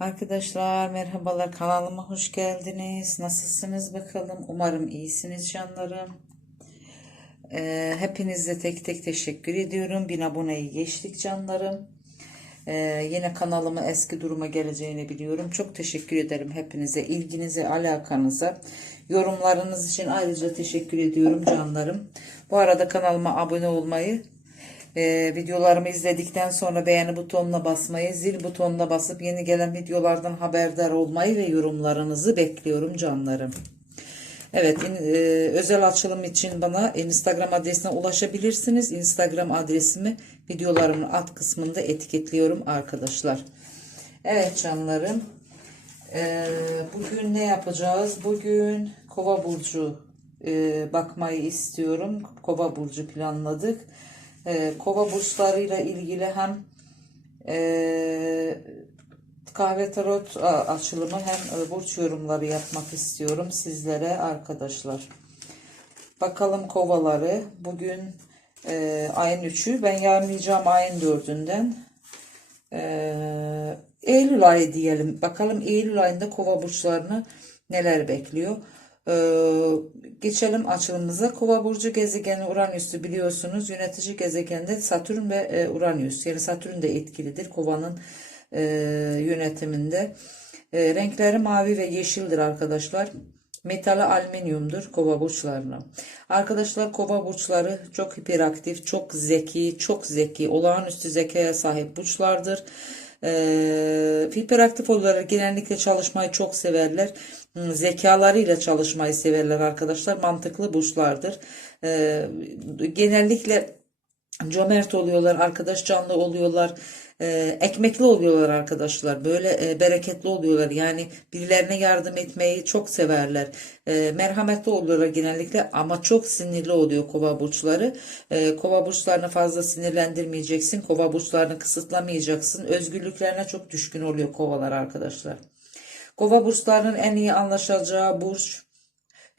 Arkadaşlar merhabalar kanalıma hoş geldiniz. Nasılsınız bakalım? Umarım iyisiniz canlarım. Ee, hepinize tek tek teşekkür ediyorum. Bin aboneyi geçtik canlarım. Ee, yine kanalımı eski duruma geleceğini biliyorum. Çok teşekkür ederim hepinize, ilginize, alakanıza. Yorumlarınız için ayrıca teşekkür ediyorum canlarım. Bu arada kanalıma abone olmayı, ee, videolarımı izledikten sonra beğeni butonuna basmayı, zil butonuna basıp yeni gelen videolardan haberdar olmayı ve yorumlarınızı bekliyorum canlarım. Evet, e, özel açılım için bana Instagram adresine ulaşabilirsiniz. Instagram adresimi videolarımın alt kısmında etiketliyorum arkadaşlar. Evet canlarım. e, bugün ne yapacağız? Bugün Kova burcu e, bakmayı istiyorum. Kova burcu planladık. E, Kova burçlarıyla ilgili hem e, kahve tarot açılımı hem e, burç yorumları yapmak istiyorum sizlere arkadaşlar. Bakalım kovaları. Bugün e, ayın 3'ü. Ben yayınlayacağım ayın 4'ünden. E, Eylül ayı diyelim. Bakalım Eylül ayında kova burçlarını neler bekliyor. E, geçelim açılımımıza. Kova burcu gezegeni Uranüs'ü biliyorsunuz. Yönetici gezegende Satürn ve e, Uranüs. Yani Satürn de etkilidir kovanın e, yönetiminde. E, renkleri mavi ve yeşildir arkadaşlar. Metali alüminyumdur kova burçlarına. Arkadaşlar kova burçları çok hiperaktif, çok zeki, çok zeki, olağanüstü zekaya sahip burçlardır. Ee, hiperaktif olarak genellikle çalışmayı çok severler. Hmm, Zekalarıyla çalışmayı severler arkadaşlar. Mantıklı burçlardır. Ee, genellikle cömert oluyorlar, arkadaş canlı oluyorlar, e, ekmekli oluyorlar arkadaşlar. Böyle e, bereketli oluyorlar. Yani birilerine yardım etmeyi çok severler. E, merhametli oluyorlar genellikle ama çok sinirli oluyor kova burçları. E, kova burçlarını fazla sinirlendirmeyeceksin. Kova burçlarını kısıtlamayacaksın. Özgürlüklerine çok düşkün oluyor kovalar arkadaşlar. Kova burçlarının en iyi anlaşacağı burç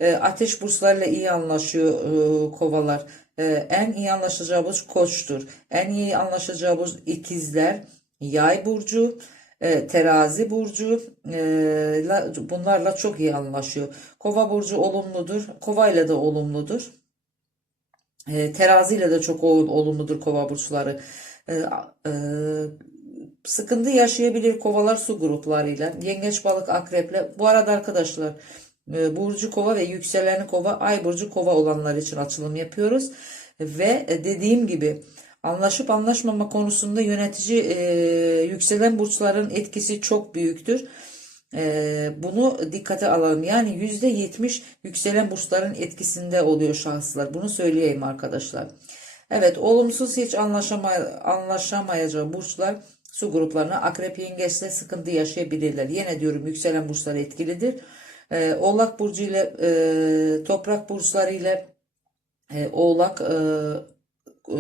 e, ateş burçlarıyla iyi anlaşıyor e, kovalar. E, en iyi anlaşacağı burç koçtur. En iyi anlaşacağı burç ikizler, yay burcu, e, terazi burcu e, la- bunlarla çok iyi anlaşıyor. Kova burcu olumludur. Kova ile de olumludur. E, teraziyle de çok ol- olumludur kova burçları. E, e, sıkıntı yaşayabilir kovalar su gruplarıyla. Yengeç balık akreple. Bu arada arkadaşlar burcu kova ve yükseleni kova ay burcu kova olanlar için açılım yapıyoruz. Ve e, dediğim gibi anlaşıp anlaşmama konusunda yönetici e, yükselen burçların etkisi çok büyüktür. Ee, bunu dikkate alalım. Yani %70 yükselen burçların etkisinde oluyor şahıslar. Bunu söyleyeyim arkadaşlar. Evet, olumsuz hiç anlaşamay anlaşamayacağı burçlar su gruplarına akrep yengeçle sıkıntı yaşayabilirler. Yine diyorum yükselen burçlar etkilidir. Ee, Oğlak burcu ile e, toprak burçları ile e, Oğlak, e, e,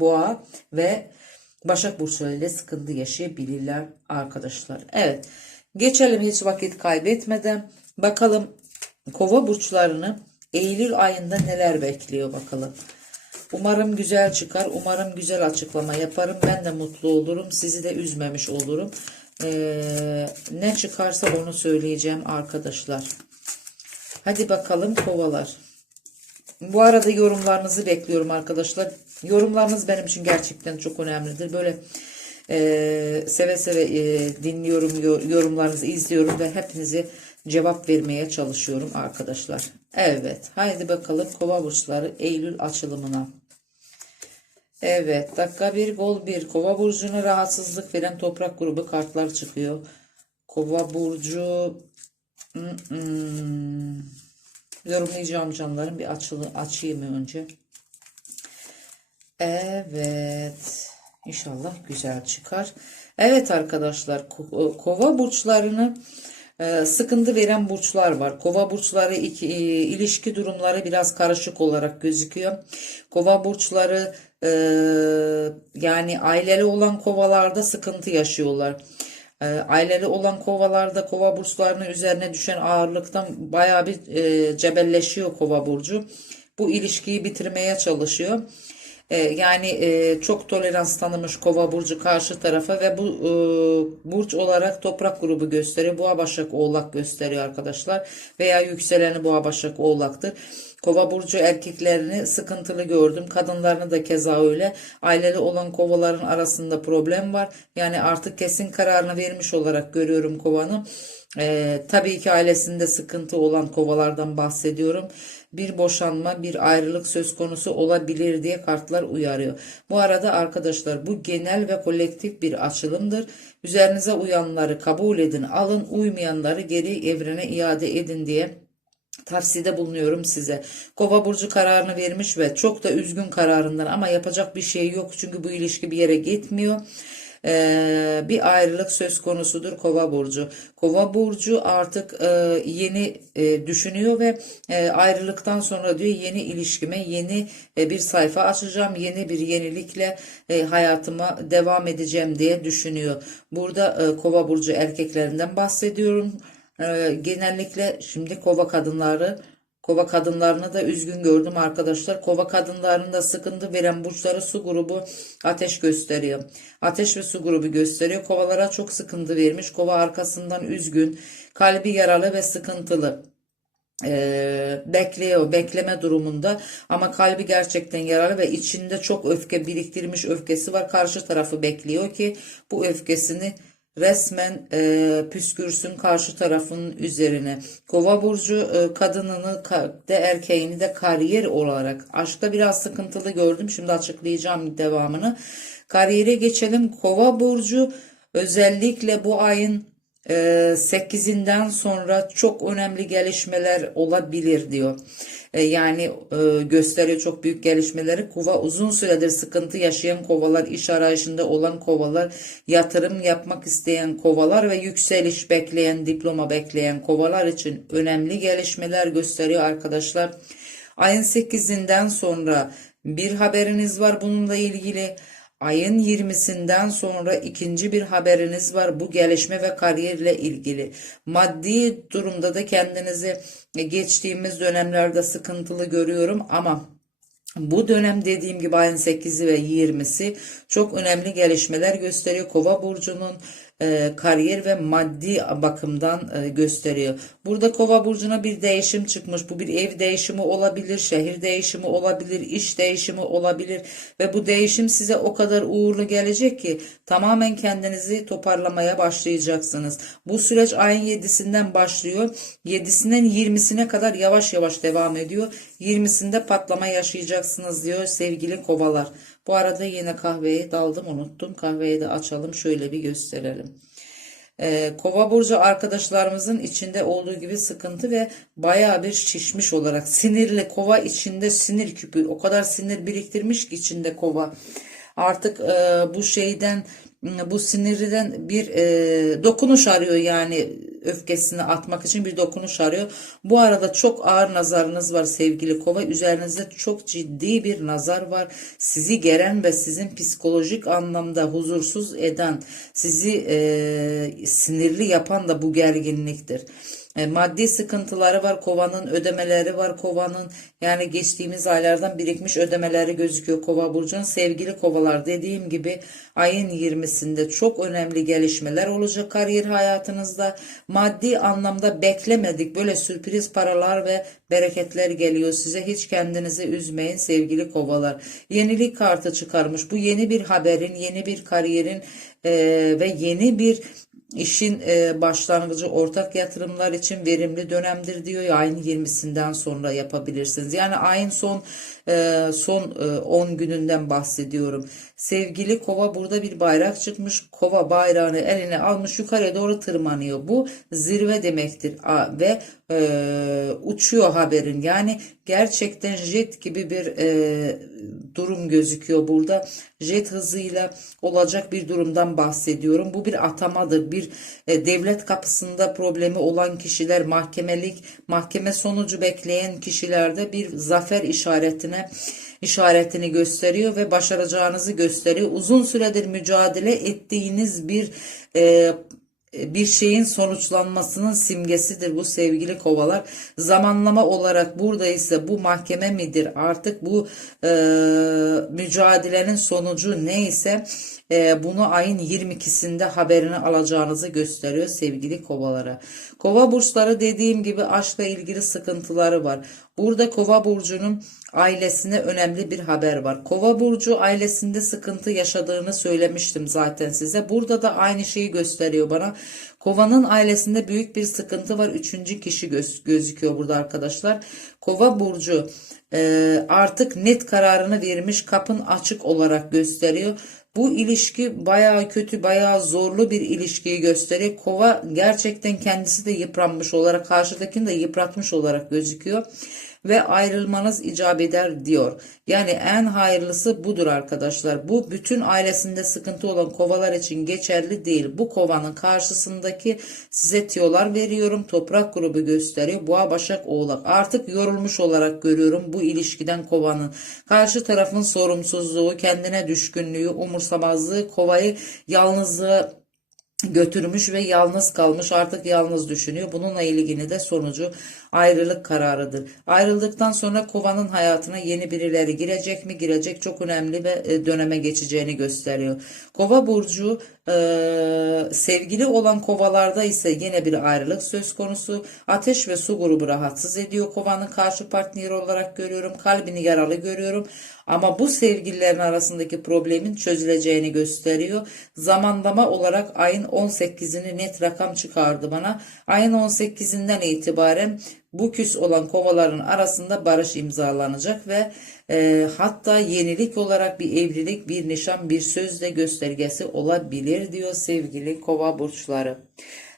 Boğa ve Başak burçları ile sıkıntı yaşayabilirler arkadaşlar. Evet. Geçelim hiç vakit kaybetmeden. Bakalım Kova burçlarını Eylül ayında neler bekliyor bakalım. Umarım güzel çıkar. Umarım güzel açıklama yaparım. Ben de mutlu olurum. Sizi de üzmemiş olurum. Ee, ne çıkarsa onu söyleyeceğim arkadaşlar. Hadi bakalım kovalar. Bu arada yorumlarınızı bekliyorum arkadaşlar. Yorumlarınız benim için gerçekten çok önemlidir. Böyle e, seve seve e, dinliyorum, yo- yorumlarınızı izliyorum ve hepinize cevap vermeye çalışıyorum arkadaşlar. Evet, haydi bakalım kova burçları Eylül açılımına. Evet, dakika bir gol bir. Kova burcuna rahatsızlık veren toprak grubu kartlar çıkıyor. Kova burcu Mm-mm. yorumlayacağım canlarım bir açılı açayım önce. Evet. İnşallah güzel çıkar. Evet arkadaşlar ko- kova burçlarını sıkıntı veren burçlar var. Kova burçları e, ilişki durumları biraz karışık olarak gözüküyor. Kova burçları e, yani aileli olan kovalarda sıkıntı yaşıyorlar. E, aileli olan kovalarda kova burçlarının üzerine düşen ağırlıktan bayağı bir cebelleşiyor kova burcu. Bu ilişkiyi bitirmeye çalışıyor. E, yani e, çok tolerans tanımış kova burcu karşı tarafa ve bu e, burç olarak toprak grubu gösteriyor. Boğa başak oğlak gösteriyor arkadaşlar. Veya yükseleni boğa başak oğlaktır. Kova burcu erkeklerini sıkıntılı gördüm. Kadınlarını da keza öyle. Aileli olan kovaların arasında problem var. Yani artık kesin kararını vermiş olarak görüyorum kovanı. Ee, tabii ki ailesinde sıkıntı olan kovalardan bahsediyorum. Bir boşanma, bir ayrılık söz konusu olabilir diye kartlar uyarıyor. Bu arada arkadaşlar bu genel ve kolektif bir açılımdır. Üzerinize uyanları kabul edin, alın, uymayanları geri evrene iade edin diye tavsiyede bulunuyorum size. Kova burcu kararını vermiş ve çok da üzgün kararından ama yapacak bir şey yok çünkü bu ilişki bir yere gitmiyor. Ee, bir ayrılık söz konusudur Kova burcu. Kova burcu artık e, yeni e, düşünüyor ve e, ayrılıktan sonra diyor yeni ilişkime yeni bir sayfa açacağım. Yeni bir yenilikle e, hayatıma devam edeceğim diye düşünüyor. Burada Kova burcu erkeklerinden bahsediyorum. Genellikle şimdi kova kadınları kova kadınlarını da üzgün gördüm arkadaşlar. Kova kadınlarında sıkıntı veren burçları su grubu ateş gösteriyor. Ateş ve su grubu gösteriyor. Kovalara çok sıkıntı vermiş. Kova arkasından üzgün, kalbi yaralı ve sıkıntılı. Ee, bekliyor, bekleme durumunda ama kalbi gerçekten yaralı ve içinde çok öfke biriktirmiş öfkesi var. Karşı tarafı bekliyor ki bu öfkesini resmen e, püskürsün karşı tarafın üzerine. Kova burcu e, kadınını de erkeğini de kariyer olarak aşkta biraz sıkıntılı gördüm. Şimdi açıklayacağım devamını. Kariyere geçelim. Kova burcu özellikle bu ayın 8'inden sonra çok önemli gelişmeler olabilir diyor. E, yani e, gösteriyor çok büyük gelişmeleri. Kova uzun süredir sıkıntı yaşayan kovalar, iş arayışında olan kovalar, yatırım yapmak isteyen kovalar ve yükseliş bekleyen, diploma bekleyen kovalar için önemli gelişmeler gösteriyor arkadaşlar. Ayın 8'inden sonra bir haberiniz var bununla ilgili. Ayın 20'sinden sonra ikinci bir haberiniz var bu gelişme ve kariyerle ilgili. Maddi durumda da kendinizi geçtiğimiz dönemlerde sıkıntılı görüyorum ama bu dönem dediğim gibi ayın 8'i ve 20'si çok önemli gelişmeler gösteriyor. Kova burcunun e, kariyer ve maddi bakımdan e, gösteriyor. Burada kova burcuna bir değişim çıkmış. Bu bir ev değişimi olabilir, şehir değişimi olabilir, iş değişimi olabilir ve bu değişim size o kadar uğurlu gelecek ki tamamen kendinizi toparlamaya başlayacaksınız. Bu süreç ayın 7'sinden başlıyor. 7'sinden 20'sine kadar yavaş yavaş devam ediyor. 20'sinde patlama yaşayacaksınız diyor sevgili kovalar. Bu arada yine kahveyi daldım unuttum. Kahveyi de açalım şöyle bir gösterelim. Ee, Kova burcu arkadaşlarımızın içinde olduğu gibi sıkıntı ve baya bir şişmiş olarak sinirli kova içinde sinir küpü o kadar sinir biriktirmiş ki içinde kova artık e, bu şeyden bu sinirden bir e, dokunuş arıyor yani öfkesini atmak için bir dokunuş arıyor. Bu arada çok ağır nazarınız var sevgili kova. Üzerinizde çok ciddi bir nazar var. Sizi geren ve sizin psikolojik anlamda huzursuz eden, sizi e, sinirli yapan da bu gerginliktir. E, maddi sıkıntıları var kovanın ödemeleri var kovanın yani geçtiğimiz aylardan birikmiş ödemeleri gözüküyor kova burcunun. Sevgili kovalar dediğim gibi ayın 20'sinde çok önemli gelişmeler olacak kariyer hayatınızda. Maddi anlamda beklemedik böyle sürpriz paralar ve bereketler geliyor. Size hiç kendinizi üzmeyin sevgili kovalar. Yenilik kartı çıkarmış. Bu yeni bir haberin yeni bir kariyerin e, ve yeni bir İşin başlangıcı ortak yatırımlar için verimli dönemdir diyor. Ayın 20'sinden sonra yapabilirsiniz. Yani ayın son son 10 e, gününden bahsediyorum. Sevgili kova burada bir bayrak çıkmış. Kova bayrağını eline almış yukarıya doğru tırmanıyor. Bu zirve demektir. Ve e, uçuyor haberin. Yani gerçekten jet gibi bir e, durum gözüküyor burada. Jet hızıyla olacak bir durumdan bahsediyorum. Bu bir atamadır. Bir e, devlet kapısında problemi olan kişiler mahkemelik, mahkeme sonucu bekleyen kişilerde bir zafer işaretine işaretini gösteriyor ve başaracağınızı gösteriyor. Uzun süredir mücadele ettiğiniz bir e, bir şeyin sonuçlanmasının simgesidir bu sevgili kovalar. Zamanlama olarak burada ise bu mahkeme midir artık bu e, mücadelenin sonucu neyse e, bunu ayın 22'sinde haberini alacağınızı gösteriyor sevgili kovalara. Kova burçları dediğim gibi aşkla ilgili sıkıntıları var. Burada kova burcunun ailesine önemli bir haber var. Kova burcu ailesinde sıkıntı yaşadığını söylemiştim zaten size. Burada da aynı şeyi gösteriyor bana. Kovanın ailesinde büyük bir sıkıntı var. Üçüncü kişi göz, gözüküyor burada arkadaşlar. Kova burcu e, artık net kararını vermiş kapın açık olarak gösteriyor. Bu ilişki bayağı kötü, bayağı zorlu bir ilişkiyi gösteriyor. Kova gerçekten kendisi de yıpranmış olarak, karşıdakini de yıpratmış olarak gözüküyor ve ayrılmanız icap eder diyor. Yani en hayırlısı budur arkadaşlar. Bu bütün ailesinde sıkıntı olan kovalar için geçerli değil. Bu kovanın karşısındaki size tiyolar veriyorum. Toprak grubu gösteriyor. Boğa, Başak, Oğlak. Artık yorulmuş olarak görüyorum bu ilişkiden kovanın. Karşı tarafın sorumsuzluğu, kendine düşkünlüğü, umursamazlığı, kovayı yalnızlığı götürmüş ve yalnız kalmış artık yalnız düşünüyor. Bununla ilgili de sonucu ayrılık kararıdır. Ayrıldıktan sonra kovanın hayatına yeni birileri girecek mi girecek çok önemli ve e, döneme geçeceğini gösteriyor. Kova burcu e, sevgili olan kovalarda ise yine bir ayrılık söz konusu. Ateş ve su grubu rahatsız ediyor. Kovanın karşı partneri olarak görüyorum. Kalbini yaralı görüyorum. Ama bu sevgililerin arasındaki problemin çözüleceğini gösteriyor. Zamanlama olarak ayın 18'ini net rakam çıkardı bana. Ayın 18'inden itibaren bu küs olan kovaların arasında barış imzalanacak ve e, hatta yenilik olarak bir evlilik, bir nişan, bir söz de göstergesi olabilir diyor sevgili kova burçları.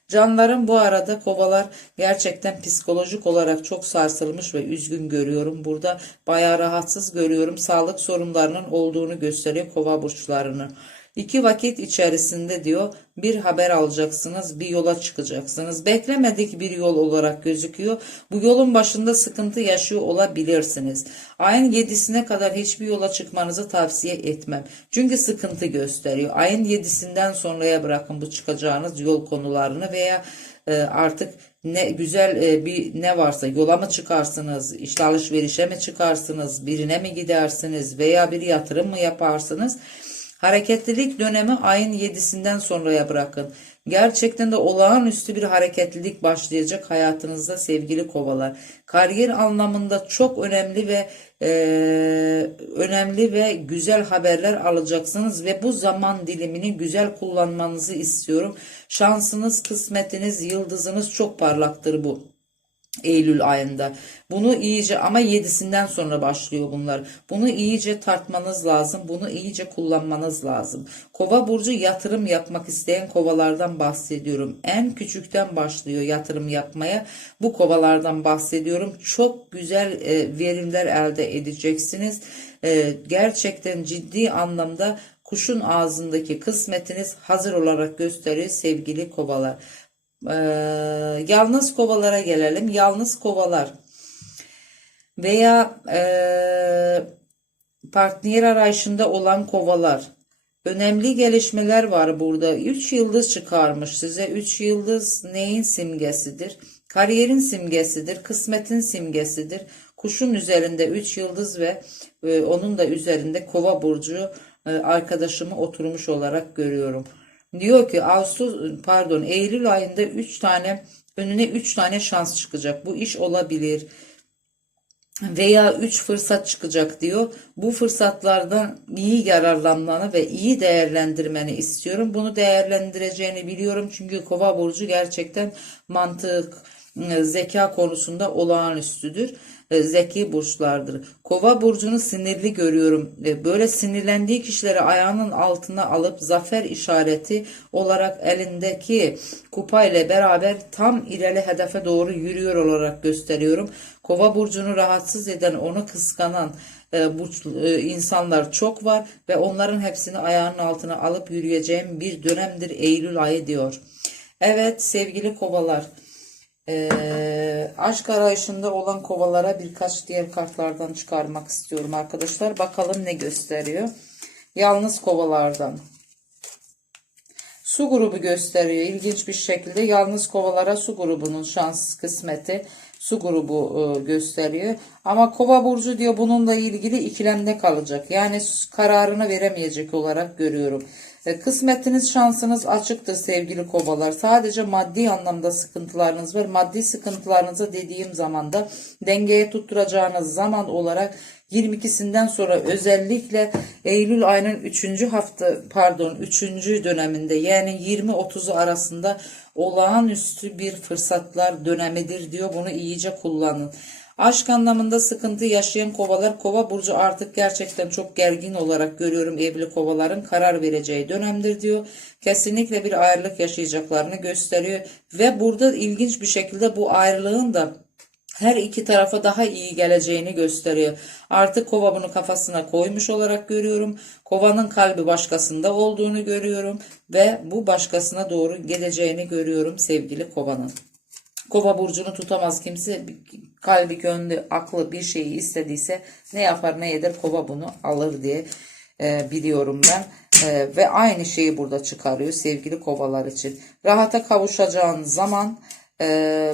Canlarım bu arada kovalar gerçekten psikolojik olarak çok sarsılmış ve üzgün görüyorum. Burada bayağı rahatsız görüyorum. Sağlık sorunlarının olduğunu gösteriyor kova burçlarını. İki vakit içerisinde diyor bir haber alacaksınız, bir yola çıkacaksınız. Beklemedik bir yol olarak gözüküyor. Bu yolun başında sıkıntı yaşıyor olabilirsiniz. Ayın 7'sine kadar hiçbir yola çıkmanızı tavsiye etmem. Çünkü sıkıntı gösteriyor. Ayın 7'sinden sonraya bırakın bu çıkacağınız yol konularını veya e, artık ne güzel e, bir ne varsa yola mı çıkarsınız, işte alışverişe mi çıkarsınız, birine mi gidersiniz veya bir yatırım mı yaparsınız? Hareketlilik dönemi ayın 7'sinden sonraya bırakın. Gerçekten de olağanüstü bir hareketlilik başlayacak hayatınızda sevgili kovalar. Kariyer anlamında çok önemli ve e, önemli ve güzel haberler alacaksınız ve bu zaman dilimini güzel kullanmanızı istiyorum. Şansınız, kısmetiniz, yıldızınız çok parlaktır bu. Eylül ayında. Bunu iyice ama 7'sinden sonra başlıyor bunlar. Bunu iyice tartmanız lazım. Bunu iyice kullanmanız lazım. Kova burcu yatırım yapmak isteyen kovalardan bahsediyorum. En küçükten başlıyor yatırım yapmaya. Bu kovalardan bahsediyorum. Çok güzel e, verimler elde edeceksiniz. E, gerçekten ciddi anlamda kuşun ağzındaki kısmetiniz hazır olarak gösteriyor sevgili kovalar. Ee, yalnız kovalara gelelim. Yalnız kovalar veya e, partner arayışında olan kovalar. Önemli gelişmeler var burada. 3 yıldız çıkarmış size. 3 yıldız neyin simgesidir? Kariyerin simgesidir, kısmetin simgesidir. Kuşun üzerinde 3 yıldız ve e, onun da üzerinde kova burcu e, arkadaşımı oturmuş olarak görüyorum. Diyor ki Ağustos pardon Eylül ayında 3 tane önüne 3 tane şans çıkacak. Bu iş olabilir. Veya 3 fırsat çıkacak diyor. Bu fırsatlardan iyi yararlanmanı ve iyi değerlendirmeni istiyorum. Bunu değerlendireceğini biliyorum. Çünkü Kova burcu gerçekten mantık, zeka konusunda olağanüstüdür. E, zeki burçlardır. Kova burcunu sinirli görüyorum. E, böyle sinirlendiği kişileri ayağının altına alıp zafer işareti olarak elindeki kupa ile beraber tam ileri hedefe doğru yürüyor olarak gösteriyorum. Kova burcunu rahatsız eden, onu kıskanan e, burç, insanlar çok var ve onların hepsini ayağının altına alıp yürüyeceğim bir dönemdir Eylül ayı diyor. Evet sevgili kovalar. Ee, aşk arayışında olan kovalara birkaç diğer kartlardan çıkarmak istiyorum arkadaşlar. Bakalım ne gösteriyor. Yalnız kovalardan. Su grubu gösteriyor ilginç bir şekilde. Yalnız kovalara su grubunun şans kısmeti su grubu e, gösteriyor. Ama kova burcu diyor bununla ilgili ikilemde kalacak. Yani kararını veremeyecek olarak görüyorum. E, Kısmetiniz şansınız açıktır sevgili kovalar. Sadece maddi anlamda sıkıntılarınız var. Maddi sıkıntılarınızı dediğim zaman da dengeye tutturacağınız zaman olarak 22'sinden sonra özellikle Eylül ayının 3. hafta pardon 3. döneminde yani 20-30'u arasında olağanüstü bir fırsatlar dönemidir diyor. Bunu iyice kullanın. Aşk anlamında sıkıntı yaşayan kovalar kova burcu artık gerçekten çok gergin olarak görüyorum evli kovaların karar vereceği dönemdir diyor. Kesinlikle bir ayrılık yaşayacaklarını gösteriyor ve burada ilginç bir şekilde bu ayrılığın da her iki tarafa daha iyi geleceğini gösteriyor. Artık kova bunu kafasına koymuş olarak görüyorum. Kovanın kalbi başkasında olduğunu görüyorum ve bu başkasına doğru geleceğini görüyorum sevgili kovanın. Kova burcunu tutamaz. Kimse kalbi gönlü aklı bir şeyi istediyse ne yapar ne eder? Kova bunu alır diye e, biliyorum ben. E, ve aynı şeyi burada çıkarıyor sevgili kovalar için. Rahata kavuşacağın zaman e,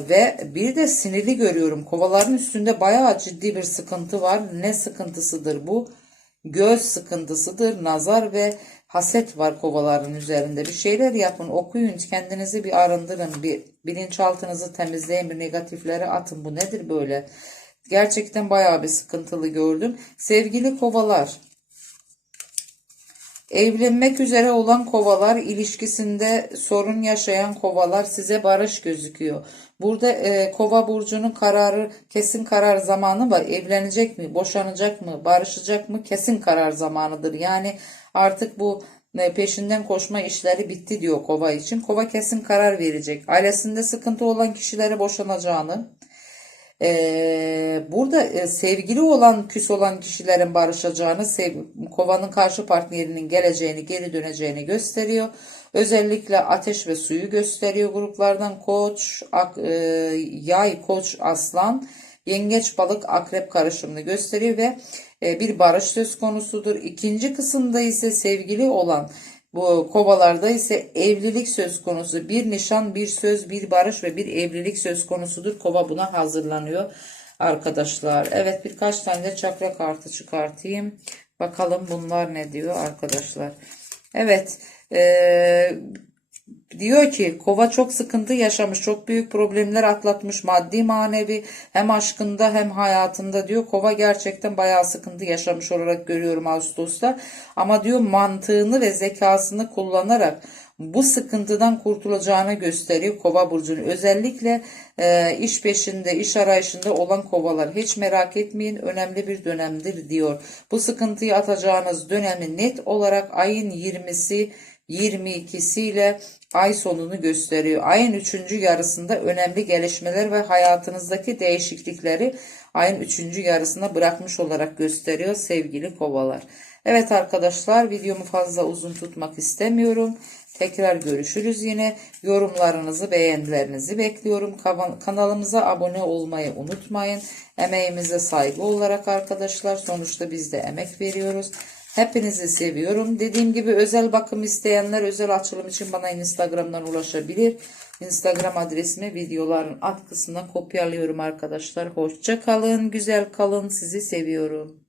ve bir de sinirli görüyorum. Kovaların üstünde bayağı ciddi bir sıkıntı var. Ne sıkıntısıdır bu? Göz sıkıntısıdır nazar ve haset var kovaların üzerinde. Bir şeyler yapın okuyun kendinizi bir arındırın bir bilinçaltınızı temizleyin bir negatifleri atın bu nedir böyle gerçekten bayağı bir sıkıntılı gördüm sevgili kovalar Evlenmek üzere olan kovalar, ilişkisinde sorun yaşayan kovalar size barış gözüküyor. Burada e, kova burcunun kararı, kesin karar zamanı var. Evlenecek mi, boşanacak mı, barışacak mı kesin karar zamanıdır. Yani artık bu peşinden koşma işleri bitti diyor kova için. Kova kesin karar verecek. Ailesinde sıkıntı olan kişilere boşanacağını, ee, burada e, sevgili olan küs olan kişilerin barışacağını, sev, kovanın karşı partnerinin geleceğini, geri döneceğini gösteriyor. Özellikle ateş ve suyu gösteriyor gruplardan koç, ak, e, yay, koç, aslan, yengeç, balık, akrep karışımını gösteriyor ve bir barış söz konusudur. İkinci kısımda ise sevgili olan bu kovalarda ise evlilik söz konusu. Bir nişan, bir söz, bir barış ve bir evlilik söz konusudur. Kova buna hazırlanıyor arkadaşlar. Evet birkaç tane de çakra kartı çıkartayım. Bakalım bunlar ne diyor arkadaşlar. Evet. Ee, Diyor ki kova çok sıkıntı yaşamış, çok büyük problemler atlatmış maddi manevi hem aşkında hem hayatında diyor. Kova gerçekten bayağı sıkıntı yaşamış olarak görüyorum Ağustos'ta. Ama diyor mantığını ve zekasını kullanarak bu sıkıntıdan kurtulacağını gösteriyor kova burcunu. Özellikle e, iş peşinde, iş arayışında olan kovalar hiç merak etmeyin önemli bir dönemdir diyor. Bu sıkıntıyı atacağınız dönemi net olarak ayın 20'si 22'siyle ay sonunu gösteriyor. Ayın 3. yarısında önemli gelişmeler ve hayatınızdaki değişiklikleri ayın 3. yarısına bırakmış olarak gösteriyor sevgili kovalar. Evet arkadaşlar videomu fazla uzun tutmak istemiyorum. Tekrar görüşürüz yine. Yorumlarınızı, beğenilerinizi bekliyorum. Kanalımıza abone olmayı unutmayın. Emeğimize saygı olarak arkadaşlar. Sonuçta biz de emek veriyoruz. Hepinizi seviyorum. Dediğim gibi özel bakım isteyenler özel açılım için bana Instagram'dan ulaşabilir. Instagram adresimi videoların alt kısmına kopyalıyorum arkadaşlar. Hoşça kalın, güzel kalın. Sizi seviyorum.